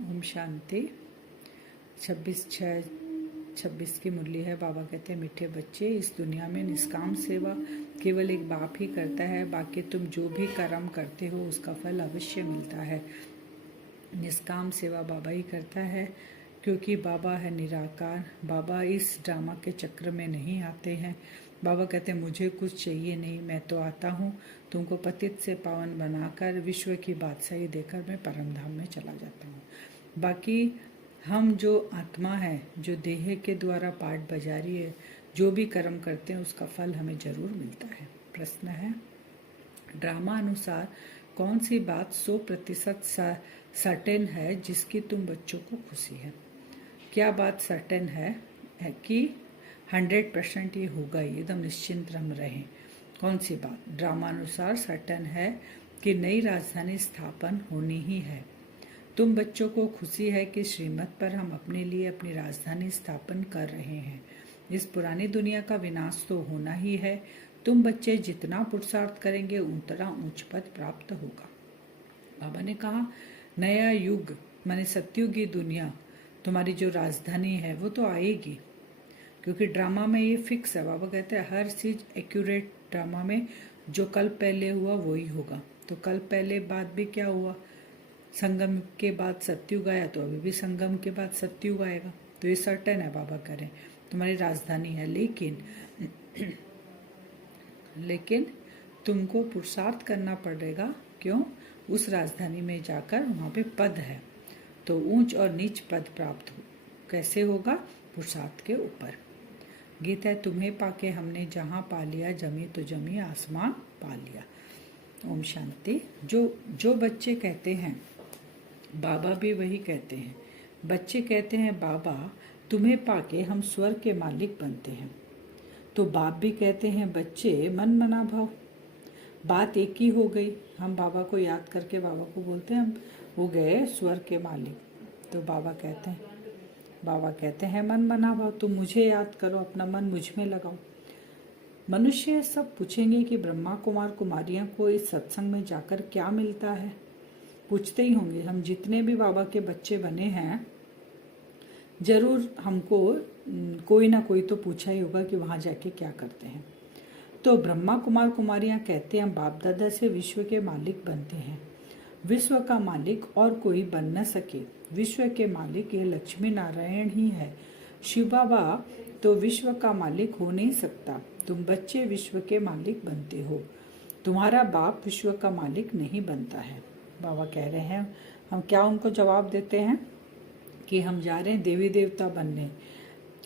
ओम शांति। 26/6/26 की मुरली है। बाबा कहते हैं, मीठे बच्चे, इस दुनिया में निष्काम सेवा केवल एक बाप ही करता है। बाकी तुम जो भी कर्म करते हो उसका फल अवश्य मिलता है। निष्काम सेवा बाबा ही करता है, क्योंकि बाबा है निराकार। बाबा इस ड्रामा के चक्र में नहीं आते हैं। बाबा कहते हैं, मुझे कुछ चाहिए नहीं, मैं तो आता हूँ तुमको पतित से पावन बनाकर विश्व की बादशाही देकर मैं परम धाम में चला जाता हूँ। बाकी हम जो आत्मा है, जो देह के द्वारा पाठ बजा रही है, जो भी कर्म करते हैं उसका फल हमें जरूर मिलता है। प्रश्न है, ड्रामा अनुसार कौन सी बात 100% सर्टेन है जिसकी तुम बच्चों को खुशी है? क्या बात सर्टेन है कि 100% ये होगा, एकदम निश्चिंत हम रहें? कौन सी बात ड्रामा अनुसार सर्टेन है कि नई राजधानी स्थापन होनी ही है? तुम बच्चों को खुशी है कि श्रीमत पर हम अपने लिए अपनी राजधानी स्थापन कर रहे हैं। इस पुरानी दुनिया का विनाश तो होना ही है। तुम बच्चे जितना पुरुषार्थ करेंगे उतना उच्च पद प्राप्त होगा। बाबा ने कहा, नया युग माने सतयुगी दुनिया, तुम्हारी जो राजधानी है वो तो आएगी, क्योंकि ड्रामा में ये फिक्स है। बाबा कहते हैं हर चीज एक्यूरेट। ड्रामा में जो कल पहले हुआ वही होगा। तो कल पहले बाद भी क्या हुआ? संगम के बाद सतयुग आया, तो अभी भी संगम के बाद सतयुग आएगा। तो ये सर्टेन है। बाबा करें तुम्हारी राजधानी है, लेकिन तुमको पुरुषार्थ करना पड़ेगा। क्यों? उस राजधानी में जाकर वहां पे पद है, तो ऊंच और नीच पद प्राप्त हो। कैसे होगा? पुरुषार्थ के ऊपर। गीत है, तुम्हें पाके हमने जहां पा लिया, जमी तो जमी आसमान पा लिया। ओम शांति। जो बच्चे कहते हैं, बाबा भी वही कहते हैं। बच्चे कहते हैं, बाबा तुम्हें पाके हम स्वर्ग के मालिक बनते हैं। तो बाप भी कहते हैं, बच्चे मन मना भाव। बात एक ही हो गई। हम बाबा को याद करके बाबा को बोलते हैं हम हो गए स्वर्ग के मालिक। तो बाबा कहते हैं मन मना भाव, तुम मुझे याद करो, अपना मन मुझ में लगाओ। मनुष्य सब पूछेंगे कि ब्रह्मा कुमार कुमारियां को इस सत्संग में जाकर क्या मिलता है। पूछते ही होंगे। हम जितने भी बाबा के बच्चे बने हैं, जरूर हमको कोई ना कोई तो पूछा ही होगा कि वहां जाके क्या करते हैं। तो ब्रह्मा कुमार कुमारियां कहते हैं, बाप दादा से विश्व के मालिक बनते हैं। विश्व का मालिक और कोई बन न सके। विश्व के मालिक ये लक्ष्मी नारायण ही है। शिव बाबा तो विश्व का मालिक हो नहीं सकता। तुम बच्चे विश्व के मालिक बनते हो, तुम्हारा बाप विश्व का मालिक नहीं बनता है। बाबा कह रहे हैं, हम क्या उनको जवाब देते हैं कि हम जा रहे हैं देवी देवता बनने।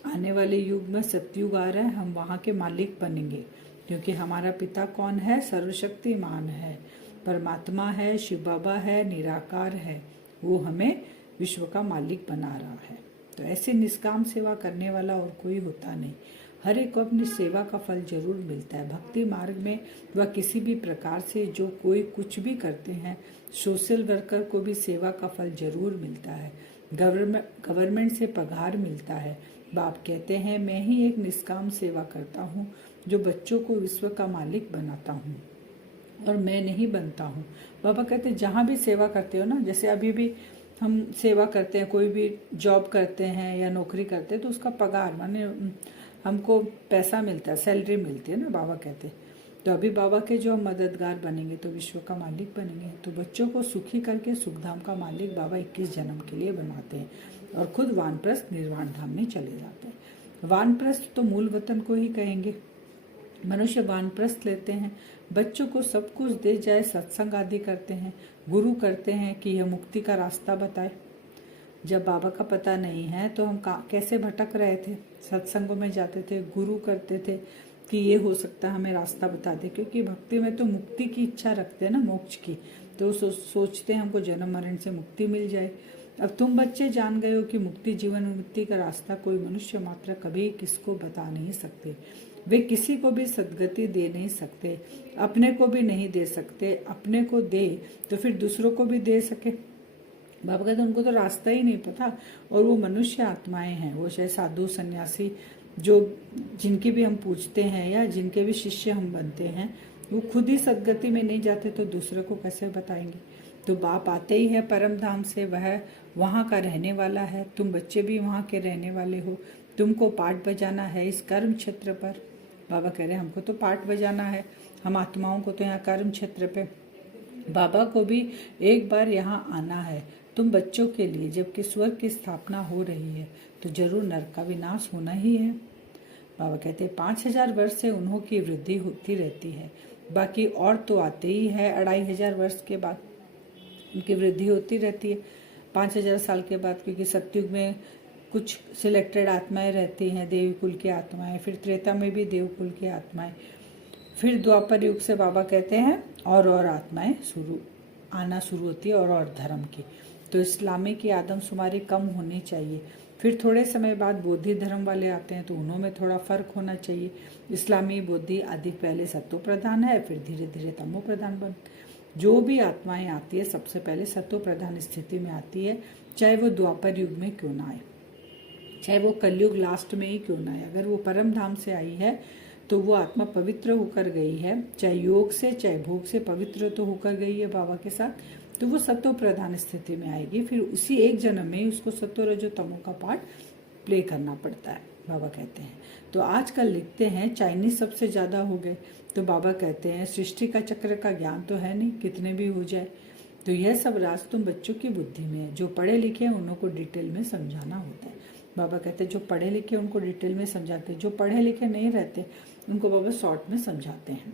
आने वाले युग में सतयुग आ रहा है, हम वहाँ के मालिक बनेंगे, क्योंकि हमारा पिता कौन है? सर्वशक्तिमान है, परमात्मा है, शिव बाबा है, निराकार है। वो हमें विश्व का मालिक बना रहा है। तो ऐसे निष्काम सेवा करने वाला और कोई होता नहीं। हर एक को अपनी सेवा का फल जरूर मिलता है। भक्ति मार्ग में वह किसी भी प्रकार से जो कोई कुछ भी करते हैं, सोशल वर्कर को भी सेवा का फल जरूर मिलता है। गवर्नमेंट से पगार मिलता है। बाप कहते हैं, मैं ही एक निष्काम सेवा करता हूँ, जो बच्चों को विश्व का मालिक बनाता हूँ, और मैं नहीं बनता हूँ। बाबा कहते हैं, जहाँ भी सेवा करते हो ना, जैसे अभी भी हम सेवा करते हैं, कोई भी जॉब करते हैं या नौकरी करते हैं, तो उसका पगार माने हमको पैसा मिलता है, सैलरी मिलती है ना। बाबा कहते हैं, तो अभी बाबा के जो हम मददगार बनेंगे तो विश्व का मालिक बनेंगे। तो बच्चों को सुखी करके सुखधाम का मालिक बाबा 21 जन्म के लिए बनाते हैं, और खुद वानप्रस्थ निर्वाण धाम में चले जाते हैं। वानप्रस्थ तो मूल वतन को ही कहेंगे। मनुष्य वानप्रस्थ लेते हैं, बच्चों को सब कुछ दे जाए, सत्संग आदि करते हैं, गुरु करते हैं कि यह मुक्ति का रास्ता बताए। जब बाबा का पता नहीं है तो हम कैसे भटक रहे थे? सत्संगों में जाते थे, गुरु करते थे कि ये हो सकता है हमें रास्ता बता दे, क्योंकि भक्ति में तो मुक्ति की इच्छा रखते हैं ना, मोक्ष की। तो सोचते हैं हमको जन्म मरण से मुक्ति मिल जाए। अब तुम बच्चे जान गए हो कि मुक्ति, जीवन मुक्ति का रास्ता कोई मनुष्य मात्र कभी किसको बता नहीं सकते। वे किसी को भी सद्गति दे नहीं सकते, अपने को भी नहीं दे सकते। अपने को दे तो फिर दूसरों को भी दे सके। बाबा कहते उनको तो रास्ता ही नहीं पता, और वो मनुष्य आत्माएं हैं। वो चाहे साधु सन्यासी जो जिनकी भी हम पूछते हैं या जिनके भी शिष्य हम बनते हैं, वो खुद ही सद्गति में नहीं जाते तो दूसरे को कैसे बताएंगे? तो बाप आते ही है परम धाम से, वह वहाँ का रहने वाला है, तुम बच्चे भी वहाँ के रहने वाले हो, तुमको पाठ बजाना है इस कर्म क्षेत्र पर। बाबा कह रहे हैं हमको तो पाठ बजाना है, हम आत्माओं को तो यहाँ कर्म क्षेत्र पे, बाबा को भी एक बार यहाँ आना है तुम बच्चों के लिए। जबकि स्वर्ग की स्थापना हो रही है तो जरूर नरक का विनाश होना ही है। बाबा कहते हैं 5000 वर्ष से उन्हों की वृद्धि होती रहती है, बाकी और तो आते ही है 2500 वर्ष के बाद उनकी वृद्धि होती रहती है 5000 साल के बाद, क्योंकि सतयुग में कुछ सिलेक्टेड आत्माएं रहती हैं, देवी कुल की आत्माएं, फिर त्रेता में भी देव कुल की आत्माएं, फिर द्वापर युग से बाबा कहते हैं और आत्माएं आना शुरू होती है और धर्म की। तो इस्लामी की आदमशुमारी कम होनी चाहिए, फिर थोड़े समय बाद बोधि धर्म वाले आते हैं तो उन्हों में थोड़ा फर्क होना चाहिए। इस्लामी बोधि आदि पहले सत्व प्रधान है, फिर धीरे धीरे तमो प्रधान बन। जो भी आत्माएं आती है सबसे पहले सत्व प्रधान स्थिति में आती है, चाहे वो द्वापर युग में क्यों ना आए, चाहे वो कलयुग लास्ट में ही क्यों ना आए। अगर वो परम धाम से आई है तो वो आत्मा पवित्र होकर गई है, चाहे योग से चाहे भोग से पवित्र तो होकर गई है बाबा के साथ, तो वो सत्व प्रधान स्थिति में आएगी। फिर उसी एक जन्म में उसको सत्व रजो तमो का पार्ट प्ले करना पड़ता है, बाबा कहते हैं। तो आजकल लिखते हैं चाइनीज सबसे ज़्यादा हो गए, तो बाबा कहते हैं सृष्टि का चक्र का ज्ञान तो है नहीं, कितने भी हो जाए। तो यह सब राज तुम बच्चों की बुद्धि में है, जो पढ़े लिखे हैं उन्हों को डिटेल में समझाना होता है। बाबा कहते हैं जो पढ़े लिखे उनको डिटेल में समझाते हैं, जो पढ़े लिखे नहीं रहते उनको बाबा शॉर्ट में समझाते हैं।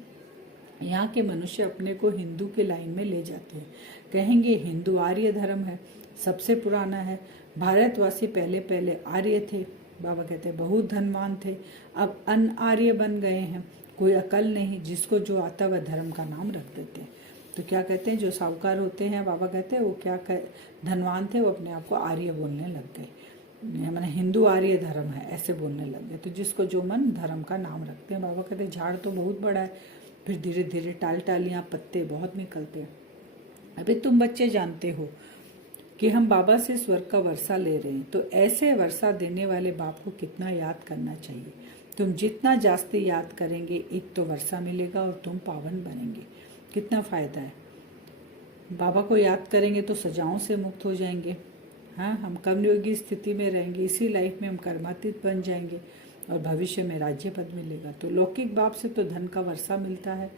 यहाँ के मनुष्य अपने को हिंदू के लाइन में ले जाते हैं, कहेंगे हिंदू आर्य धर्म है, सबसे पुराना है, भारतवासी पहले पहले आर्य थे। बाबा कहते हैं बहुत धनवान थे, अब अन आर्य बन गए हैं, कोई अकल नहीं, जिसको जो आता वह धर्म का नाम रख देते हैं। तो क्या कहते हैं जो साहूकार होते हैं, बाबा कहते हैं वो क्या धनवान थे, वो अपने आप को आर्य बोलने लग गए, मैंने हिंदू आर्य धर्म है ऐसे बोलने लग गए। तो जिसको जो मन धर्म का नाम रखते हैं। बाबा कहते हैं झाड़ तो बहुत बड़ा है, फिर धीरे धीरे टालियाँ पत्ते बहुत निकलते हैं। अभी तुम बच्चे जानते हो कि हम बाबा से स्वर्ग का वर्षा ले रहे हैं, तो ऐसे वर्षा देने वाले बाप को कितना याद करना चाहिए। तुम जितना जास्ती याद करेंगे एक तो वर्षा मिलेगा और तुम पावन बनेंगे, कितना फायदा है। बाबा को याद करेंगे तो सजाओं से मुक्त हो जाएंगे, हाँ हम कर्मयोगी स्थिति में रहेंगे, इसी लाइफ में हम कर्मातीत बन जाएंगे और भविष्य में राज्य पद मिलेगा। तो लौकिक बाप से तो धन का वर्षा मिलता है,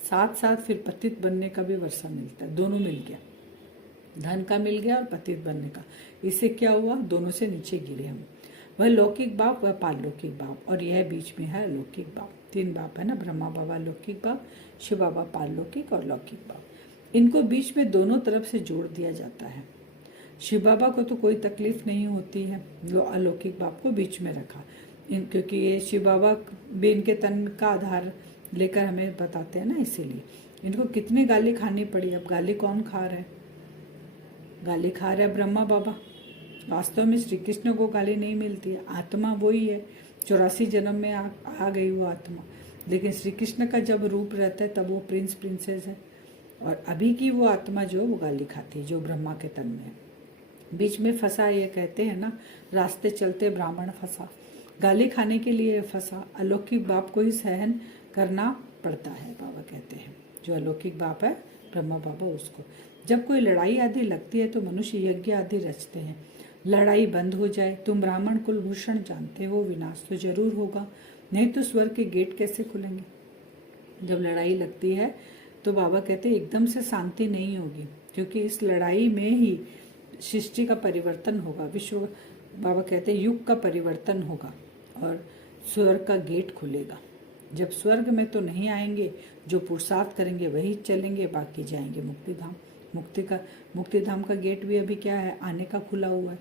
साथ साथ फिर पतित बनने का भी वर्षा मिलता है, दोनों मिल गया, धन का मिल गया और पतित बनने का। इससे क्या हुआ, दोनों से नीचे गिरे हम। वह लौकिक बाप, वह पारलौकिक बाप, और यह बीच में है अलौकिक बाप। 3 बाप है ना, ब्रह्मा बाबा लौकिक बाप, शिव बाबा पारलौकिक और लौकिक बाप। इनको बीच में दोनों तरफ से जोड़ दिया जाता है। शिव बाबा को तो कोई तकलीफ नहीं होती है, वो अलौकिक बाप को बीच में रखा क्योंकि ये शिव बाबा भी इनके तन का आधार लेकर हमें बताते हैं ना, इसीलिए इनको कितनी गाली खानी पड़ी। अब गाली कौन खा रहा है, गाली खा रहा है ब्रह्मा बाबा। वास्तव में श्री कृष्ण को गाली नहीं मिलती है, आत्मा वही है, 84 जन्म में आ गई वो आत्मा। लेकिन श्री कृष्ण का जब रूप रहता है तब वो प्रिंस प्रिंसेस है, और अभी की वो आत्मा जो वो गाली खाती है, जो ब्रह्मा के तन में है। बीच में फंसा, ये कहते हैं ना रास्ते चलते ब्राह्मण फंसा, गाली खाने के लिए फंसा। अलौकिक बाप को ही सहन करना पड़ता है, बाबा कहते हैं। जो अलौकिक बाप है ब्रह्मा बाबा, उसको जब कोई लड़ाई आदि लगती है तो मनुष्य यज्ञ आदि रचते हैं, लड़ाई बंद हो जाए। तुम ब्राह्मण कुलभूषण जानते हो, विनाश तो जरूर होगा, नहीं तो स्वर्ग के गेट कैसे खुलेंगे। जब लड़ाई लगती है तो बाबा कहते हैं एकदम से शांति नहीं होगी, क्योंकि इस लड़ाई में ही सृष्टि का परिवर्तन होगा, विश्व, बाबा कहते हैं युग का परिवर्तन होगा और स्वर्ग का गेट खुलेगा। जब स्वर्ग में तो नहीं आएंगे, जो पुरुषार्थ करेंगे वही चलेंगे, बाकी जाएंगे मुक्ति धाम। मुक्ति धाम का गेट भी अभी क्या है, आने का खुला हुआ है।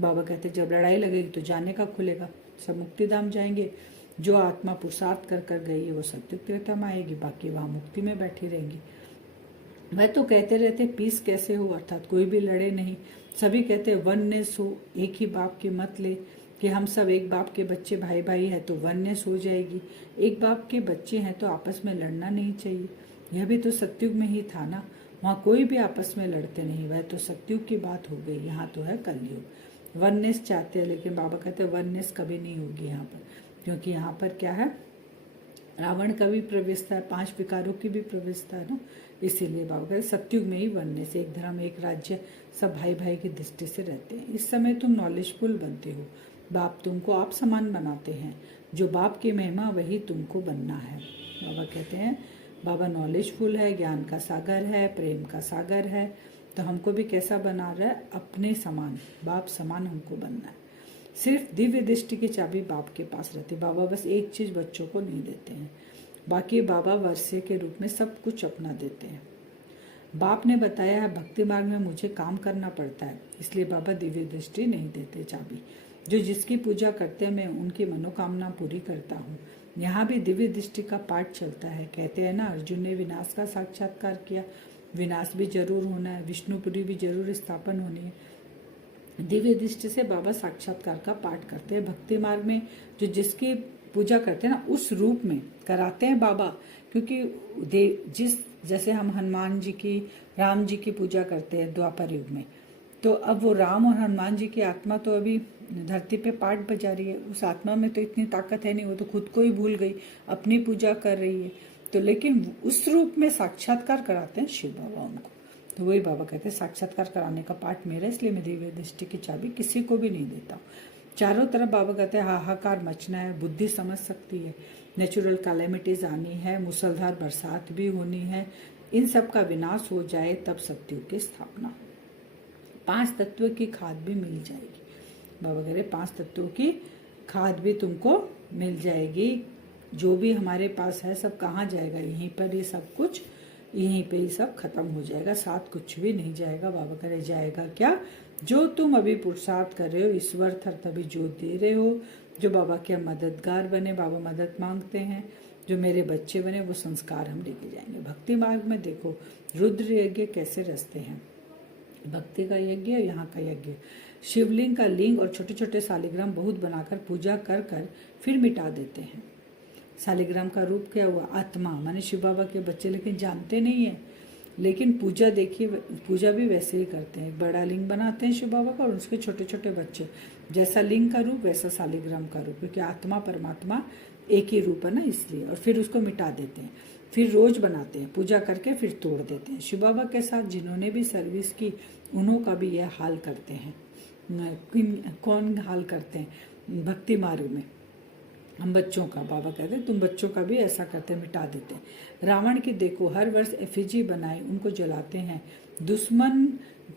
बाबा कहते हैं जब लड़ाई लगेगी तो जाने का खुलेगा, सब मुक्ति धाम जाएंगे। जो आत्मा पुरुषार्थ कर गई है वो सत्युग त्रेता में आएगी, बाकी वहाँ मुक्ति में बैठी रहेंगी। वह तो कहते रहते पीस कैसे हो, अर्थात कोई भी लड़े नहीं, सभी कहते वननेस हो, एक ही बाप की मत ले कि हम सब एक बाप के बच्चे भाई भाई है तो वननेस हो जाएगी। एक बाप के बच्चे हैं तो आपस में लड़ना नहीं चाहिए, यह भी तो सत्युग में ही था ना, वहाँ कोई भी आपस में लड़ते नहीं, वह तो सत्युग की बात हो गई, यहाँ तो है कलयुग। वननेस चाहते हैं लेकिन बाबा कहते हैं वननेस कभी नहीं होगी यहाँ पर, क्योंकि यहाँ पर क्या है, रावण का भी प्रवेश था, 5 विकारों की भी प्रवेश था ना, इसीलिए बाबा कहते सत्युग में ही बनने से एक धर्म एक राज्य सब भाई भाई की दृष्टि से रहते हैं। इस समय तुम नॉलेजफुल बनते हो, बाप तुमको आप समान बनाते हैं, जो बाप की महिमा वही तुमको बनना है। बाबा कहते हैं बाबा नॉलेजफुल है, ज्ञान का सागर है, प्रेम का सागर है, तो हमको भी कैसा बना रहा है, अपने समान, बाप समान हमको बनना है। सिर्फ दिव्य दृष्टि की चाबी बाप के पास रहती। बाबा बस एक चीज बच्चों को नहीं देते हैं, बाकी बाबा वर्षे के रूप में सब कुछ अपना देते हैं। बाप ने बताया है भक्ति मार्ग में मुझे काम करना पड़ता है, इसलिए बाबा दिव्य दृष्टि नहीं देते चाबी। जो जिसकी पूजा करते हैं मैं उनकी मनोकामना पूरी करता हूँ। यहाँ भी दिव्य दृष्टि का पाठ चलता है। कहते हैं ना, अर्जुन ने विनाश का साक्षात्कार किया, विनाश भी जरूर होना है, विष्णुपुरी भी जरूर स्थापन होनी है। दिव्य दृष्टि से बाबा साक्षात्कार का पाठ करते हैं। भक्ति मार्ग में जो जिसकी पूजा करते हैं ना, उस रूप में कराते हैं बाबा, क्योंकि जैसे हम हनुमान जी की, राम जी की पूजा करते हैं द्वापर युग में, तो अब वो राम और हनुमान जी की आत्मा तो अभी धरती पे पाठ बजा रही है, उस आत्मा में तो इतनी ताकत है नहीं, वो तो खुद को ही भूल गई, अपनी पूजा कर रही है। तो लेकिन उस रूप में साक्षात्कार कराते हैं शिव बाबा उनको। तो वही बाबा कहते हैं साक्षात्कार कराने का पाठ मेरा, इसलिए मैं दिव्य दृष्टि की चाबी किसी को भी नहीं देता। चारों तरफ बाबा कहते हैं हाहाकार मचना है, बुद्धि समझ सकती है, नेचुरल कैलेमिटीज आनी है, मूसलधार बरसात भी होनी है, इन सब का विनाश हो जाए तब सत्युग की स्थापना हो। 5 तत्व की खाद भी मिल जाएगी। बाबा कह रहे 5 तत्वों की खाद भी तुमको मिल जाएगी। जो भी हमारे पास है सब कहाँ जाएगा, यहीं पर ये सब कुछ, यहीं पे ही सब खत्म हो जाएगा, साथ कुछ भी नहीं जाएगा। बाबा कह रहे जाएगा क्या, जो तुम अभी पुरुषार्थ कर रहे हो, ईश्वर तभी जोत दे रहे हो, जो बाबा के मददगार बने, बाबा मदद मांगते हैं, जो मेरे बच्चे बने, वो संस्कार हम लेके जाएंगे। भक्ति मार्ग में देखो रुद्र यज्ञ कैसे रचते हैं, भक्ति का यज्ञ, यहाँ का यज्ञ, शिवलिंग का लिंग और छोटे छोटे शालिग्राम बहुत बनाकर पूजा कर कर फिर मिटा देते हैं। शालिग्राम का रूप क्या हुआ, आत्मा, माने शिव बाबा के बच्चे, लेकिन जानते नहीं है। लेकिन पूजा देखिए, पूजा भी वैसे ही करते हैं, एक बड़ा लिंग बनाते हैं शिव बाबा का और उसके छोटे छोटे बच्चे, जैसा लिंग का रूप वैसा शालिग्राम का रूप, क्योंकि आत्मा परमात्मा एक ही रूप है ना, इसलिए। और फिर उसको मिटा देते हैं, फिर रोज बनाते हैं, पूजा करके फिर तोड़ देते हैं। शिव बाबा के साथ जिन्होंने भी सर्विस की उन्हों का भी यह हाल करते हैं। कौन हाल करते हैं, भक्ति मार्ग में हम बच्चों का, बाबा कहते हैं तुम बच्चों का भी ऐसा करते, मिटा देते हैं। रावण की देखो हर वर्ष एफिजी बनाए उनको जलाते हैं, दुश्मन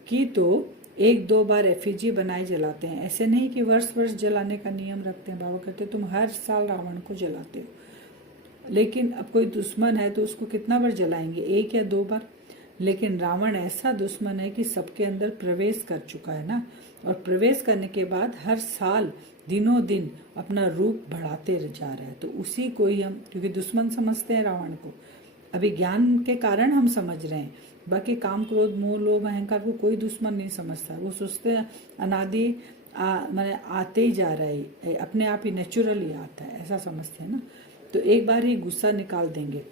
की तो 1-2 बार एफिजी बनाए जलाते हैं, ऐसे नहीं कि वर्ष वर्ष जलाने का नियम रखते हैं। बाबा कहते हैं तुम हर साल रावण को जलाते हो, लेकिन अब कोई दुश्मन है तो उसको कितना बार जलाएंगे, 1 या 2 बार। लेकिन रावण ऐसा दुश्मन है कि सबके अंदर प्रवेश कर चुका है ना, और प्रवेश करने के बाद हर साल दिनों दिन अपना रूप बढ़ाते जा रहा है। तो उसी को ही हम, क्योंकि दुश्मन समझते हैं रावण को, अभी ज्ञान के कारण हम समझ रहे हैं, बाकी काम क्रोध मोह लोभ अहंकार को कोई दुश्मन नहीं समझता। वो सोचते हैं अनादि मैंने आते ही जा रहा है, अपने आप ही नेचुरली आता है, ऐसा समझते हैं ना। तो एक बार ही गुस्सा निकाल देंगे।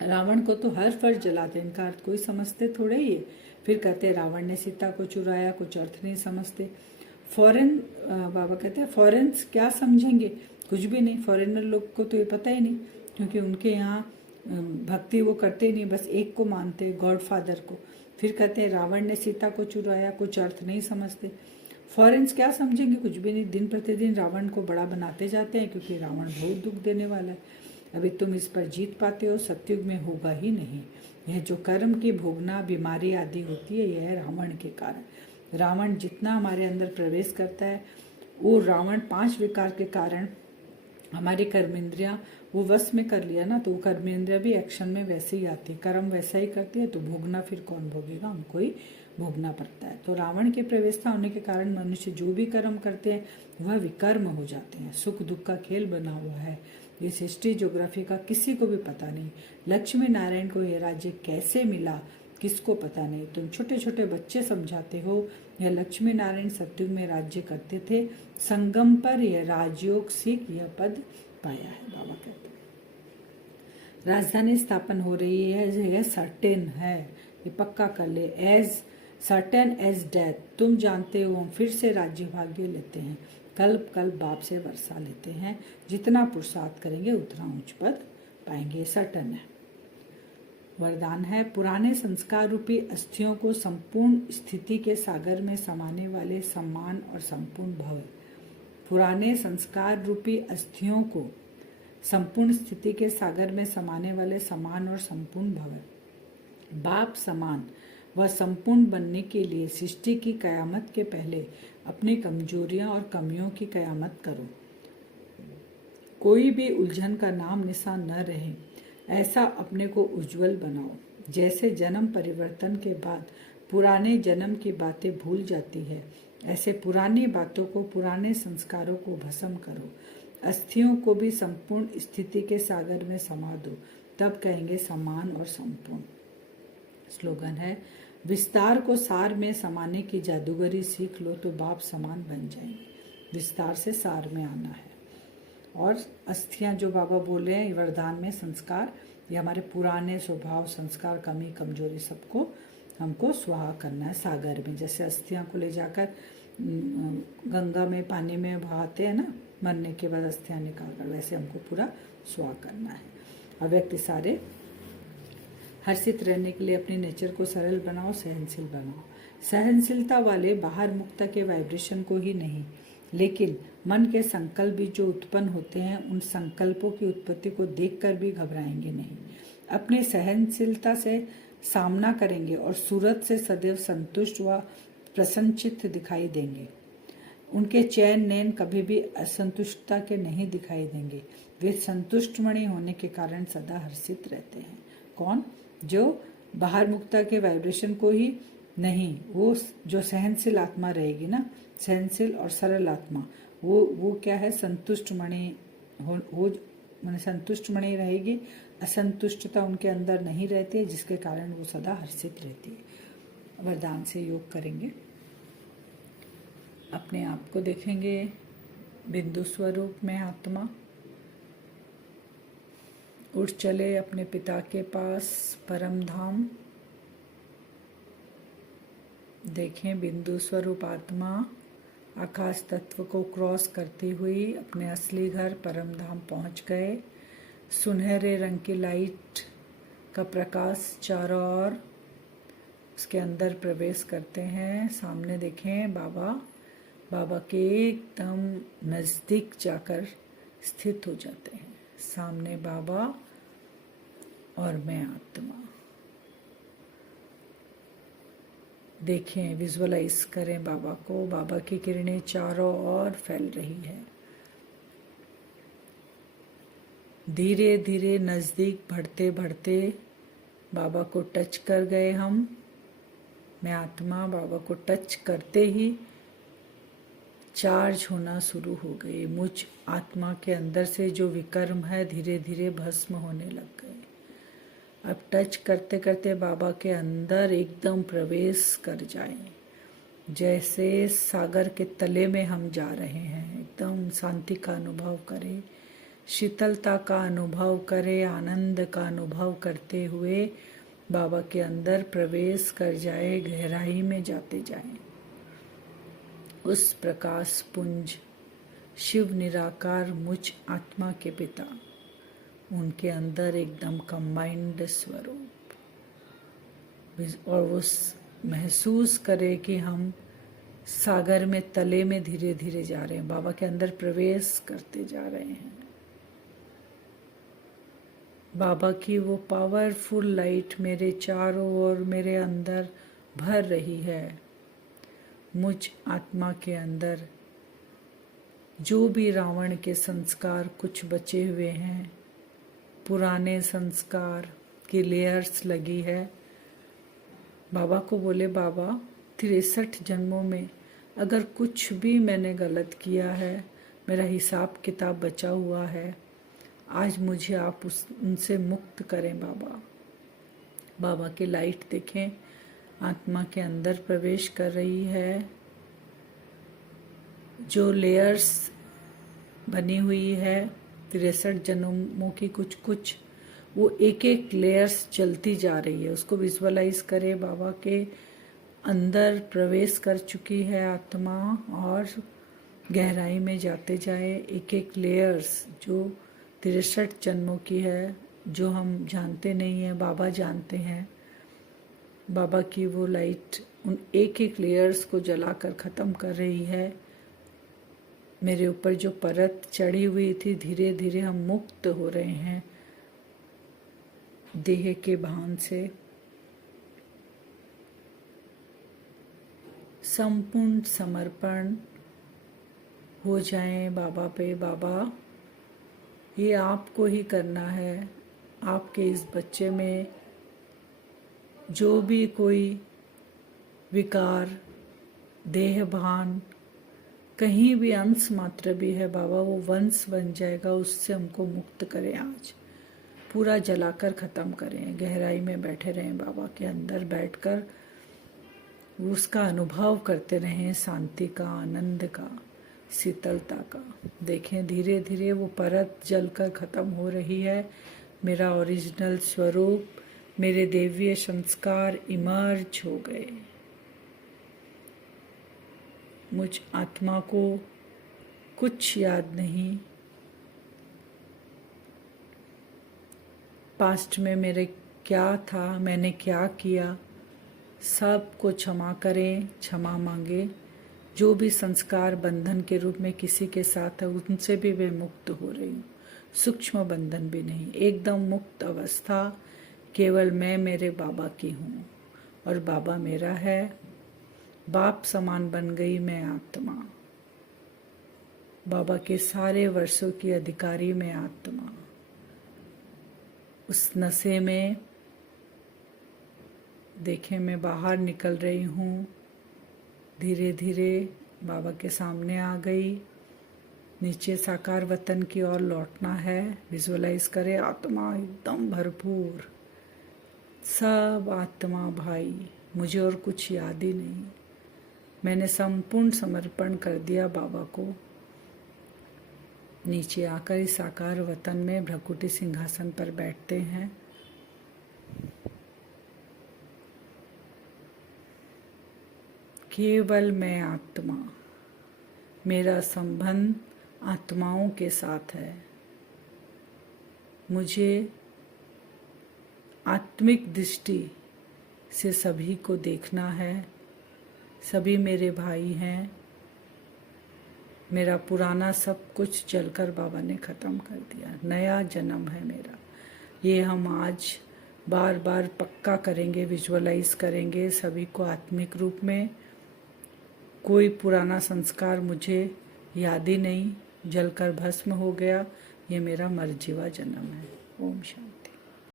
रावण को तो हर फर्ज जलाते, इनका अर्थ कोई समझते थोड़े ही है। फिर कहते रावण ने सीता को चुराया, कुछ अर्थ नहीं समझते। फॉरेन, बाबा कहते हैं फॉरेन्स क्या समझेंगे, कुछ भी नहीं, फॉरेनर लोग को तो ये पता ही नहीं, क्योंकि उनके यहाँ भक्ति वो करते ही नहीं, बस एक को मानते, गॉड फादर को। फिर कहते हैं रावण ने सीता को चुराया, कुछ अर्थ नहीं समझते। फॉरेन्स क्या समझेंगे, कुछ भी नहीं, दिन प्रतिदिन रावण को बड़ा बनाते जाते हैं, क्योंकि रावण बहुत दुख देने वाला है। अभी तुम इस पर जीत पाते हो, सतयुग में होगा ही नहीं। यह जो कर्म की भोगना बीमारी आदि होती है, यह है रावण के कारण। रावण जितना हमारे अंदर प्रवेश करता है, वो रावण 5 विकार के कारण हमारी कर्मेंद्रियां वो वश में कर लिया ना, तो वो कर्मेंद्रियां भी एक्शन में वैसे ही आती है, कर्म वैसा ही करती है, तो भोगना फिर कौन भोगेगा, हमको ही भोगना पड़ता है। तो रावण की प्रवेशता होने के कारण मनुष्य जो भी कर्म करते हैं वह विकर्म हो जाते हैं। सुख दुख का खेल बना हुआ है, इस हिस्ट्री ज्योग्राफी का किसी को भी पता नहीं। लक्ष्मी नारायण को यह राज्य कैसे मिला, किसको पता नहीं। तुम छोटे छोटे बच्चे समझाते हो, यह लक्ष्मी नारायण सतयुग में राज्य करते थे, संगम पर यह राजयोग सीख यह पद पाया है। बाबा कहते हैं राजधानी स्थापन हो रही है, यह सर्टेन है, ये पक्का कर ले, एज सर्टेन एज डेथ। तुम जानते हो हम फिर से राज्य भाग्य लेते हैं, कल्प कल्प बाप से वर्षा लेते हैं, जितना पुरुषार्थ करेंगे उतना उच्च पद पाएंगे। सटन है। वरदान है, पुराने संस्कार रूपी अस्थियों को संपूर्ण स्थिति के सागर में समाने वाले सम्मान और संपूर्ण भव। पुराने संस्कार रूपी अस्थियों को संपूर्ण स्थिति के सागर में समाने वाले समान और संपूर्ण भव। बाप समान व संपूर्ण बनने के लिए सृष्टि की कयामत के पहले अपनी कमजोरियां और कमियों की कयामत करो। कोई भी उलझन का नाम निशान न रहे, ऐसा अपने को उज्जवल बनाओ। जैसे जन्म परिवर्तन के बाद पुराने जन्म की बातें भूल जाती है, ऐसे पुरानी बातों को, पुराने संस्कारों को भस्म करो। अस्थियों को भी संपूर्ण स्थिति के सागर में समा दो, तब कहेंगे समान और संपूर्ण। स्लोगन है, विस्तार को सार में समाने की जादूगरी सीख लो तो बाप समान बन जाएंगे। विस्तार से सार में आना है। और अस्थियां जो बाबा बोले हैं वरदान में, संस्कार, ये हमारे पुराने स्वभाव, संस्कार, कमी, कमजोरी सबको हमको स्वाहा करना है सागर में। जैसे अस्थियां को ले जाकर गंगा में, पानी में बहाते हैं ना, मरने के बाद अस्थियां निकाल कर, वैसे हमको पूरा स्वाहा करना है। अव्यक्त इशारे, हर्षित रहने के लिए अपने नेचर को सरल बनाओ, सहनशील बनाओ। सहनशीलता वाले बाहर मुक्ता के वाइब्रेशन को ही नहीं, लेकिन मन के संकल्प भी जो उत्पन्न होते हैं, उन संकल्पों की उत्पत्ति को देखकर भी घबराएंगे नहीं। अपनी सहनशीलता से सामना करेंगे और सूरत से सदैव संतुष्ट व प्रसन्नचित्त दिखाई देंगे। उनके चैन नैन कभी भी असंतुष्टता के नहीं दिखाई देंगे। वे संतुष्ट मणि होने के कारण सदा हर्षित रहते हैं। कौन? जो बाहर मुक्ता के वाइब्रेशन को ही नहीं, वो जो सहनशील आत्मा रहेगी ना, सहनशील और सरल आत्मा, वो क्या है, संतुष्ट मणि हो मैंने संतुष्ट मणि रहेगी। असंतुष्टता उनके अंदर नहीं रहती है, जिसके कारण वो सदा हर्षित रहती है। वरदान से योग करेंगे। अपने आप को देखेंगे बिंदु स्वरूप में आत्मा। उठ चले अपने पिता के पास परम धाम। देखें बिंदु स्वरूप आत्मा आकाश तत्व को क्रॉस करती हुई अपने असली घर परम धाम पहुंच गए। सुनहरे रंग की लाइट का प्रकाश चारों ओर उसके अंदर प्रवेश करते हैं। सामने देखें बाबा के एकदम नज़दीक जाकर स्थित हो जाते हैं। सामने बाबा और मैं आत्मा। देखें, विजुअलाइज करें बाबा को। बाबा की किरणें चारों ओर फैल रही है। धीरे धीरे नज़दीक बढ़ते बढ़ते बाबा को टच कर गए हम। मैं आत्मा बाबा को टच करते ही चार्ज होना शुरू हो गए। मुझ आत्मा के अंदर से जो विकर्म है धीरे धीरे भस्म होने लग गए। अब टच करते करते बाबा के अंदर एकदम प्रवेश कर जाएं, जैसे सागर के तले में हम जा रहे हैं। एकदम शांति का अनुभव करें, शीतलता का अनुभव करें, आनंद का अनुभव करते हुए बाबा के अंदर प्रवेश कर जाए, गहराई में जाते जाएं। उस प्रकाश पुंज शिव निराकार मुझ आत्मा के पिता, उनके अंदर एकदम कंबाइंड स्वरूप, और उस महसूस करे कि हम सागर में तले में धीरे धीरे जा रहे हैं, बाबा के अंदर प्रवेश करते जा रहे हैं। बाबा की वो पावरफुल लाइट मेरे चारों ओर, मेरे अंदर भर रही है। मुझ आत्मा के अंदर जो भी रावण के संस्कार कुछ बचे हुए हैं, पुराने संस्कार की लेयर्स लगी है। बाबा को बोले, बाबा 63 जन्मों में अगर कुछ भी मैंने गलत किया है, मेरा हिसाब किताब बचा हुआ है, आज मुझे आप उनसे मुक्त करें बाबा। बाबा की लाइट देखें, आत्मा के अंदर प्रवेश कर रही है। जो लेयर्स बनी हुई है 63 जन्मों की, कुछ कुछ वो एक एक लेयर्स चलती जा रही है। उसको विजुअलाइज करें, बाबा के अंदर प्रवेश कर चुकी है आत्मा और गहराई में जाते जाए। एक एक लेयर्स जो 63 जन्मों की है जो हम जानते नहीं हैं, बाबा जानते हैं। बाबा की वो लाइट उन एक एक लेयर्स को जलाकर ख़त्म कर रही है। मेरे ऊपर जो परत चढ़ी हुई थी, धीरे धीरे हम मुक्त हो रहे हैं देह के भान से। संपूर्ण समर्पण हो जाएं बाबा पे। बाबा, ये आपको ही करना है। आपके इस बच्चे में जो भी कोई विकार, देह भान, कहीं भी अंश मात्र भी है बाबा, वो वंश बन जाएगा, उससे हमको मुक्त करें आज। पूरा जलाकर ख़त्म करें। गहराई में बैठे रहें बाबा के अंदर बैठकर उसका अनुभव करते रहें, शांति का, आनंद का, शीतलता का। देखें धीरे धीरे वो परत जलकर ख़त्म हो रही है। मेरा ओरिजिनल स्वरूप, मेरे देवीय संस्कार इमर्ज हो गए। मुझ आत्मा को कुछ याद नहीं। पास्ट में मेरे क्या था, मैंने क्या किया, सब को क्षमा करें, क्षमा मांगे। जो भी संस्कार बंधन के रूप में किसी के साथ है, उनसे भी मैं मुक्त हो रही हूँ। सूक्ष्म बंधन भी नहीं, एकदम मुक्त अवस्था। केवल मैं मेरे बाबा की हूँ और बाबा मेरा है। बाप समान बन गई मैं आत्मा। बाबा के सारे वर्षों की अधिकारी मैं आत्मा। उस नशे में देखें मैं बाहर निकल रही हूँ। धीरे धीरे बाबा के सामने आ गई। नीचे साकार वतन की ओर लौटना है। विजुअलाइज करें आत्मा एकदम भरपूर, सब आत्मा भाई, मुझे और कुछ याद ही नहीं। मैंने संपूर्ण समर्पण कर दिया बाबा को। नीचे आकर इस साकार वतन में भ्रकुटी सिंहासन पर बैठते हैं। केवल मैं आत्मा, मेरा संबंध आत्माओं के साथ है। मुझे आत्मिक दृष्टि से सभी को देखना है। सभी मेरे भाई हैं। मेरा पुराना सब कुछ जलकर बाबा ने ख़त्म कर दिया। नया जन्म है मेरा। ये हम आज बार बार पक्का करेंगे, विजुअलाइज करेंगे सभी को आत्मिक रूप में। कोई पुराना संस्कार मुझे याद ही नहीं, जलकर भस्म हो गया। ये मेरा मरजीवा जन्म है। ओम शांति।